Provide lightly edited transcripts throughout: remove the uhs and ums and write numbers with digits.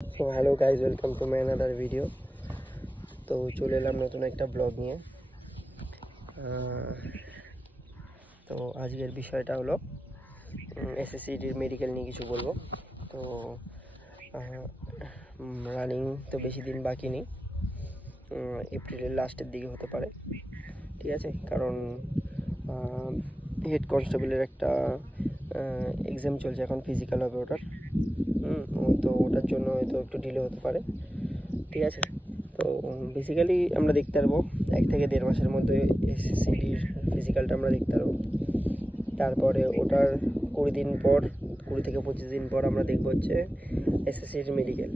So hello guys, welcome to my another video. তো চলে এলাম নতুন একটা ব্লগ নিয়ে। তো আজকের বিষয়টা হলো এসএসসিডির মেডিকেল নিয়ে কিছু বলবো। তো রানিং তো বেশি দিন বাকি নেই, এপ্রিলের লাস্টের দিকে হতে পারে, ঠিক আছে? কারণ হেড কনস্টেবলের একটা এক্সাম চলছে এখন, ফিজিক্যাল হবে ওটার। তো ওটার জন্য হয়তো একটু ডিলে হতে পারে, ঠিক আছে? তো বেসিক্যালি আমরা দেখতে পারবো 1 থেকে 1.5 মাসের মধ্যে এসএসসিডির ফিজিক্যালটা আমরা দেখতে পারবো। তারপরে ওটার 20 দিন পর, 20 থেকে 25 দিন পর আমরা দেখবো হচ্ছে এসএসসির মেডিকেল।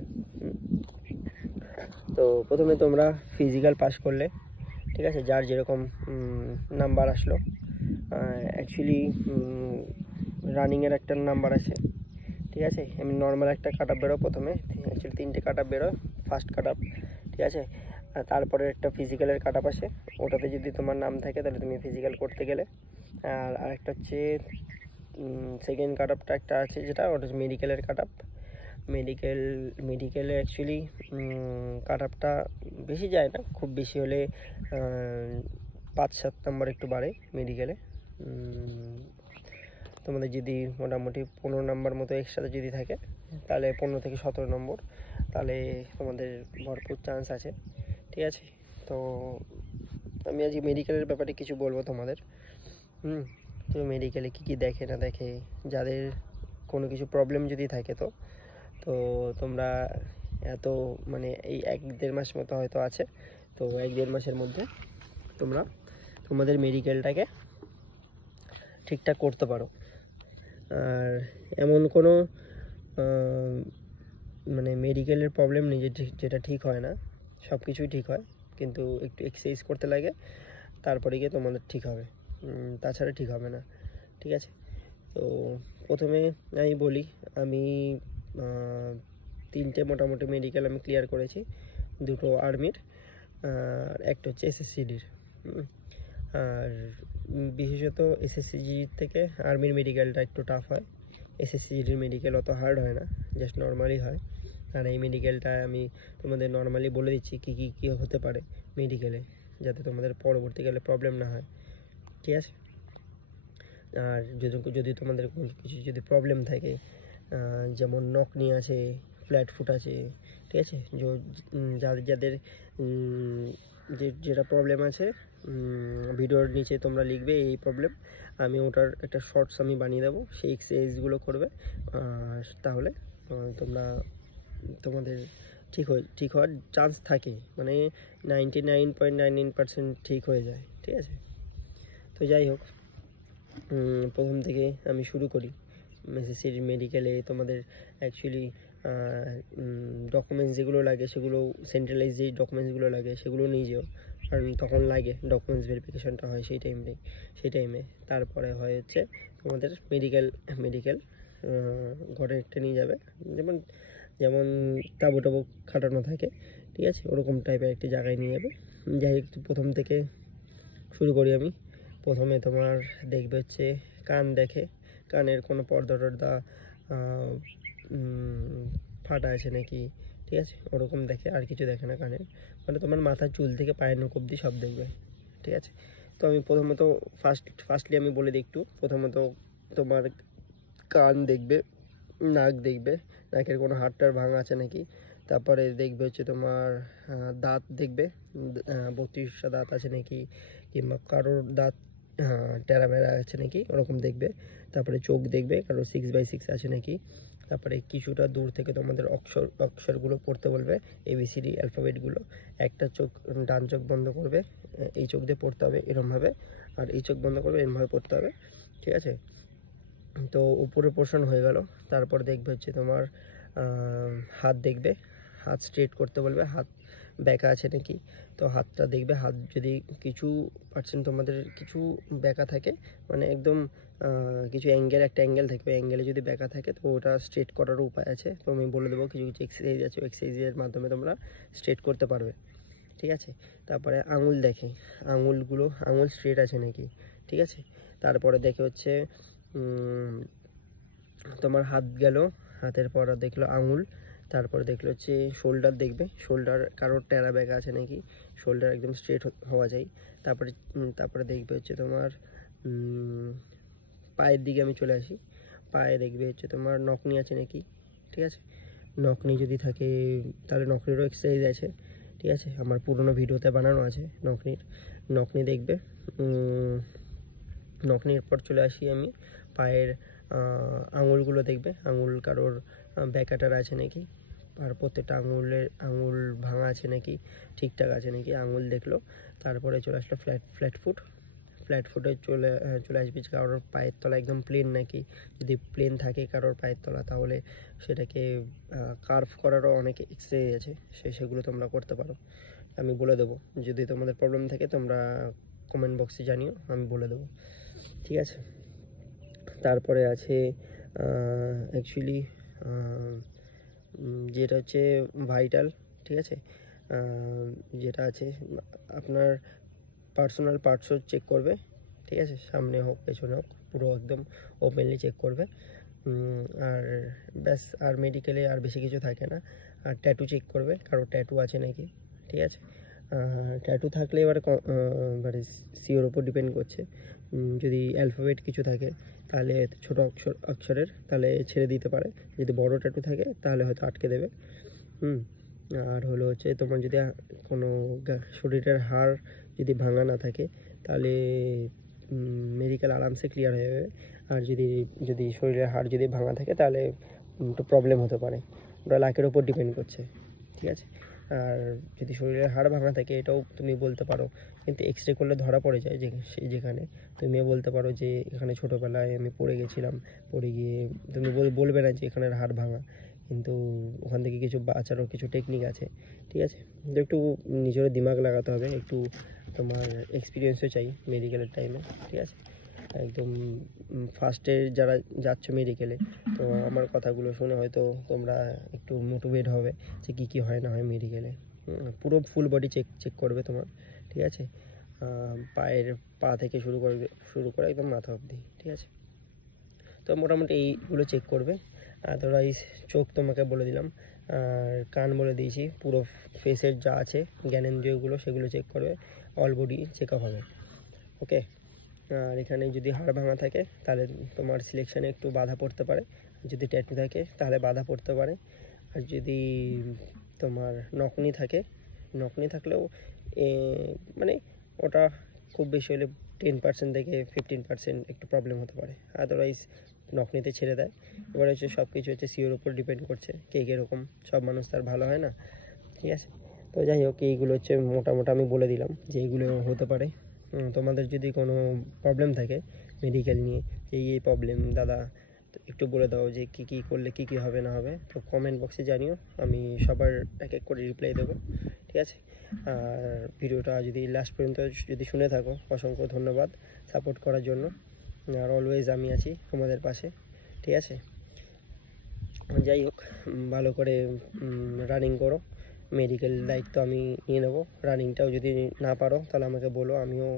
তো প্রথমে তোমরা ফিজিক্যাল পাস করলে, ঠিক আছে, যার যেরকম নাম্বার আসলো। অ্যাকচুয়ালি রানিংয়ের একটা নাম্বার আছে, ঠিক আছে? এমনি নর্মাল একটা কাট আপ বেরো প্রথমে, অ্যাকচুয়ালি 3টে কাট আপ বেরোয়, ফার্স্ট কাট আপ, ঠিক আছে? আর তারপরে একটা ফিজিক্যালের কাট আপ আসে, ওটাতে যদি তোমার নাম থাকে তাহলে তুমি ফিজিক্যাল করতে গেলে। আর আরেকটা হচ্ছে সেকেন্ড কাট আপটা একটা আছে, যেটা ওটা হচ্ছে মেডিকেলের কাট আপ। মেডিকেলে অ্যাকচুয়ালি কাট আপটা বেশি যায় না, খুব বেশি হলে 5-7 নম্বর একটু বাড়ে মেডিকেলে। তোমাদের যদি মোটামুটি 15 নাম্বার মতো এক্সট্রা যদি থাকে, তাহলে 15 থেকে 17 নম্বর, তাহলে তোমাদের ভরপুর চান্স আছে, ঠিক আছে? তো আমি আজকে মেডিকেলের ব্যাপারে কিছু বলবো তোমাদের। তো মেডিকেলে কী কী দেখে না দেখে, যাদের কোনো কিছু প্রবলেম যদি থাকে, তো তো তোমরা এত মানে এই 1-1.5 মাস মতো হয়তো আছে, তো 1-1.5 মাসের মধ্যে তোমরা তোমাদের মেডিকেলটাকে ঠিকঠাক করতে পারো। আর এমন কোনো মানে মেডিকেলের প্রবলেম নেই যেটা ঠিক হয় না, সব কিছুই ঠিক হয়, কিন্তু একটু এক্সারসাইজ করতে লাগে, তারপরে গিয়ে তোমাদের ঠিক হবে, তাছাড়া ঠিক হবে না, ঠিক আছে? তো প্রথমে আমি বলি, আমি 3টে মোটামুটি মেডিকেল আমি ক্লিয়ার করেছি, 2টো আর্মির আর একটা হচ্ছে এসএসসিডির। আর বিশেষত এসএসসিজি থেকে আর্মির মেডিকেলটা একটু টাফ হয়, এসএসসিজির মেডিকেল অত হার্ড হয় না, জাস্ট নর্মালি হয়। আর এই মেডিকেলটা আমি তোমাদের নর্মালি বলে দিচ্ছি কী কী কী হতে পারে মেডিকেলে, যাতে তোমাদের পরবর্তীকালে প্রবলেম না হয়, ঠিক আছে? আর যদি তোমাদের কোনো কিছু যদি প্রবলেম থাকে, যেমন নক নিয়ে আছে, ফ্ল্যাট ফুট আছে, ঠিক আছে? যাদের যেটা প্রবলেম আছে, ভিডিওর নিচে তোমরা লিখবে এই প্রবলেম, আমি ওটার একটা শর্টস আমি বানিয়ে দেবো, সেই এক্সারসাইজগুলো করবে, তাহলে তোমাদের ঠিক হওয়ার চান্স থাকে, মানে 99.99% ঠিক হয়ে যায়, ঠিক আছে? তো যাই হোক, প্রথম থেকে আমি শুরু করি। এসএসসির মেডিকেলে তোমাদের অ্যাকচুয়ালি ডকুমেন্টস যেগুলো লাগে, সেগুলো সেন্ট্রালাইজ যেই ডকুমেন্টসগুলো লাগে সেগুলো নিয়ে যেও, কারণ তখন লাগে ডকুমেন্টস ভেরিফিকেশনটা হয় সেই টাইমে। তারপরে হয় হচ্ছে তোমাদের মেডিকেল ঘরে একটা নিয়ে যাবে, যেমন যেমন তাবু টাবু খাটানো থাকে, ঠিক আছে? ওরকম টাইপের একটি জায়গায় নিয়ে যাবে। যাই হোক, প্রথম থেকে শুরু করি আমি। প্রথমে তোমার দেখবে হচ্ছে কান দেখে, কানের কোনো পর্দা টর্দা ফাটা আছে নাকি, ঠিক আছে? ওরকম দেখে, আর কিছু দেখে না কানের, মানে তোমার মাথার চুল থেকে পায়ের নখ অবধি সব দেখবে, ঠিক আছে? তো আমি প্রথমত ফার্স্টলি আমি বলে দিই একটু। প্রথমত তোমার কান দেখবে, নাক দেখবে, নাকের কোনো হাড়টার ভাঙা আছে নাকি। তারপরে দেখবে হচ্ছে তোমার দাঁত দেখবে, 32টা দাঁত আছে নাকি, কিংবা কারোর দাঁত টেরামেরা আছে নাকি, ওরকম দেখবে। তারপরে চোখ দেখবে, কারো 6/6 আছে নাকি। তারপরে কিছুটা দূর থেকে তোমাদের অক্ষরগুলো পড়তে বলবে, ABCD অ্যালফাবেটগুলো। একটা চোখ, ডান চোখ বন্ধ করবে, এই চোখ দিয়ে পড়তে হবে এরমভাবে, আর এই চোখ বন্ধ করবে, এরমভাবে পড়তে হবে, ঠিক আছে? তো উপরের পোর্শন হয়ে গেল। তারপর দেখবে হচ্ছে তোমার হাত দেখবে, হাত স্ট্রেট করতে বলবে, হাত ব্যাকা আছে নাকি। তো হাতটা দেখবে, হাত যদি কিছু পার্সেন্ট তোমাদের কিছু ব্যাকা থাকে, মানে একদম কিছু একটা অ্যাঙ্গেল থাকবে, অ্যাঙ্গেলে যদি ব্যাকা থাকে, তো ওটা স্ট্রেট করারও উপায় আছে। তো আমি বলে দেবো কিছু কিছু এক্সারসাইজ আছে, এক্সারসাইজের মাধ্যমে তোমরা স্ট্রেট করতে পারবে, ঠিক আছে? তারপরে আঙুল দেখে, আঙুল স্ট্রেট আছে নাকি, ঠিক আছে? তারপরে দেখে হচ্ছে তোমার হাত গেল, হাতের পর দেখলো আঙুল, তারপরে দেখলো হচ্ছে শোল্ডার দেখবে, শোল্ডার কারোর টেরা ব্যাগা আছে নাকি, শোল্ডার একদম স্ট্রেট হওয়া যায়। তারপরে দেখবে হচ্ছে তোমার পায়ের দিকে আমি চলে আসি। পায়ে দেখবে হচ্ছে তোমার নকনি আছে নাকি, ঠিক আছে। নকনি যদি থাকে তাহলে নকনিরও এক্সারসাইজ আছে, ঠিক আছে, আমার পুরোনো ভিডিওতে বানানো আছে নকনি দেখবে। নকনির পর চলে আসি আমি পায়ের আঙুলগুলো দেখবে, আঙুল কারোর ব্যাকাটার আছে নাকি, আর প্রত্যেকটা আঙুল ভাঙা আছে নাকি, ঠিকঠাক আছে নাকি, আঙুল দেখলো। তারপরে চলে আসলো ফ্ল্যাট ফুটে চলে আসবে কারোর পায়ের তলা একদম প্লেন নাকি, যদি প্লেন থাকে কারোর পায়ের তলা তাহলে সেটাকে কার্ভ করারও অনেক এক্সারসাইজ আছে, সেগুলো তোমরা করতে পারো, আমি বলে দেবো। যদি তোমাদের প্রবলেম থাকে তোমরা কমেন্ট বক্সে জানিও, আমি বলে দেবো, ঠিক আছে। তারপরে আছে অ্যাকচুয়ালি যেটা হচ্ছে ভাইটাল, ঠিক আছে, যেটা আছে আপনার পার্সোনাল পার্টসও চেক করবে, ঠিক আছে, সামনে হোক পেছনে হোক পুরো একদম ওপেনলি চেক করবে। আর ব্যাস, আর মেডিকেলে আর বেশি কিছু থাকে না। আর ট্যাটু চেক করবে, কারো ট্যাটু আছে নাকি, ঠিক আছে। ট্যাটু থাকলে এবারে সিওর ওপর ডিপেন্ড করছে। যদি অ্যালফাবেট কিছু থাকে তাহলে ছোট অক্ষরের তাহলে ছেড়ে দিতে পারে, যদি বড় ট্যাটু থাকে তাহলে হয়তো আটকে দেবে। আর হলো হচ্ছে তোমার যদি কোনো শরীরের হাড় যদি ভাঙা না থাকে তাহলে মেডিকেল আরামসে ক্লিয়ার হয়ে যাবে। আর যদি শরীরের হাড় যদি ভাঙা থাকে তাহলে একটু প্রবলেম হতে পারে, ওটা লাকের ওপর ডিপেন্ড করছে, ঠিক আছে। আর যদি শরীরের হাড় ভাঙা থাকে এটাও তুমি বলতে পারো, কিন্তু এক্স রে করলে ধরা পড়ে যায় যেখানে তুমিও বলতে পারো যে এখানে ছোটোবেলায় আমি পড়ে গেছিলাম, পড়ে গিয়ে তুমি বলবে না যে এখানের হাড় ভাঙা, কিন্তু ওখান থেকে কিছু বাঁচারও কিছু টেকনিক আছে, ঠিক আছে। কিন্তু একটু নিজেরও দিমাগ লাগাতে হবে, একটু তোমার এক্সপিরিয়েন্সও চাই মেডিকেলের টাইমে, ঠিক আছে। একদম ফার্স্টে যারা যাচ্ছ মেডিকেলে, তো আমার কথাগুলো শুনে হয়তো তোমরা একটু মোটিভেট হবে যে কী হয় না হয় মেডিকেলে। পুরো ফুল বডি চেক করবে তোমার, ঠিক আছে, পা থেকে শুরু করে একদম মাথা অবধি, ঠিক আছে। তো মোটামুটি এইগুলো চেক করবে। আদারওয়াইজ চোখ তোমাকে বলে দিলাম, আর কান বলে দিয়েছি, পুরো ফেসের যা আছে জ্ঞানেন্দ্রিয়গুলো সেগুলো চেক করবে, অল বডি চেক আপ হবে, ওকে। আর এখানে যদি হাড় ভাঙা থাকে তাহলে তোমার সিলেকশানে একটু বাধা পড়তে পারে, যদি ট্যাটু থাকে তাহলে বাধা পড়তে পারে। আর যদি তোমার নকনি থাকলেও মানে ওটা খুব বেশি হলে 10% থেকে 15% একটু প্রবলেম হতে পারে, আদারওয়াইজ নকনিতে ছেড়ে দেয়। এবার হচ্ছে সব কিছু হচ্ছে সিওর উপর ডিপেন্ড করছে, কে কীরকম, সব মানুষ তার ভালো হয় না, ঠিক আছে। তো যাই হোক, এইগুলো হচ্ছে মোটামুটি আমি বলে দিলাম যে এইগুলো হতে পারে। তোমাদের যদি কোনো প্রবলেম থাকে মেডিকেল নিয়ে, এই প্রবলেম দাদা একটু বলে দাও যে কী করলে কী হবে না হবে, তো কমেন্ট বক্সে জানিও, আমি সবার এক এক করে রিপ্লাই দেবো, ঠিক আছে। আর ভিডিওটা যদি লাস্ট পর্যন্ত যদি শুনে থাকো অসংখ্য ধন্যবাদ সাপোর্ট করার জন্য, আর অলওয়েজ আমি আছি তোমাদের পাশে, ঠিক আছে। যাই হোক, ভালো করে রানিং করো, মেডিকেল দায়িত্ব আমি নিয়ে নেবো, রানিংটাও যদি না পারো তাহলে আমাকে বলো, আমিও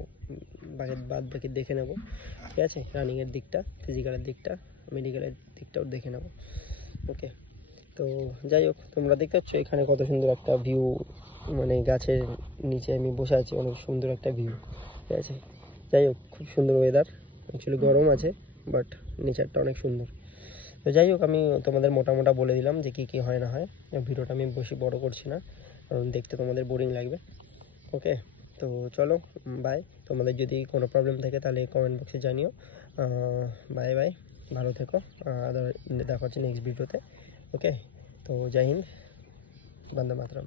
বাদ বাকি দেখে নেব, ঠিক আছে। রানিংয়ের দিকটা, ফিজিক্যালের দিকটা, মেডিকেলের দিকটাও দেখে নেব, ওকে। তো যাই হোক, তোমরা দেখতে পাচ্ছ এখানে কত সুন্দর একটা ভিউ, মানে গাছের নিচে আমি বসে আছি, অনেক সুন্দর একটা ভিউ, ঠিক আছে। যাই হোক, খুব সুন্দর ওয়েদার, অ্যাকচুয়ালি গরম আছে বাট নেচারটা অনেক সুন্দর। তো যাই হোক, আমি তোমাদের মোটা বলে দিলাম যে কী হয় না হয়। ভিডিওটা আমি বেশি বড় করছি না, কারণ দেখতে তোমাদের বোরিং লাগবে, ওকে। তো চলো, বাই। তোমাদের যদি কোনো প্রবলেম থাকে তাহলে কমেন্ট বক্সে জানিও। বাই, ভালো থেকো, দেখা হচ্ছে নেক্সট ভিডিওতে, ওকে। তো জয় হিন্দ, বন্দে মাতরম।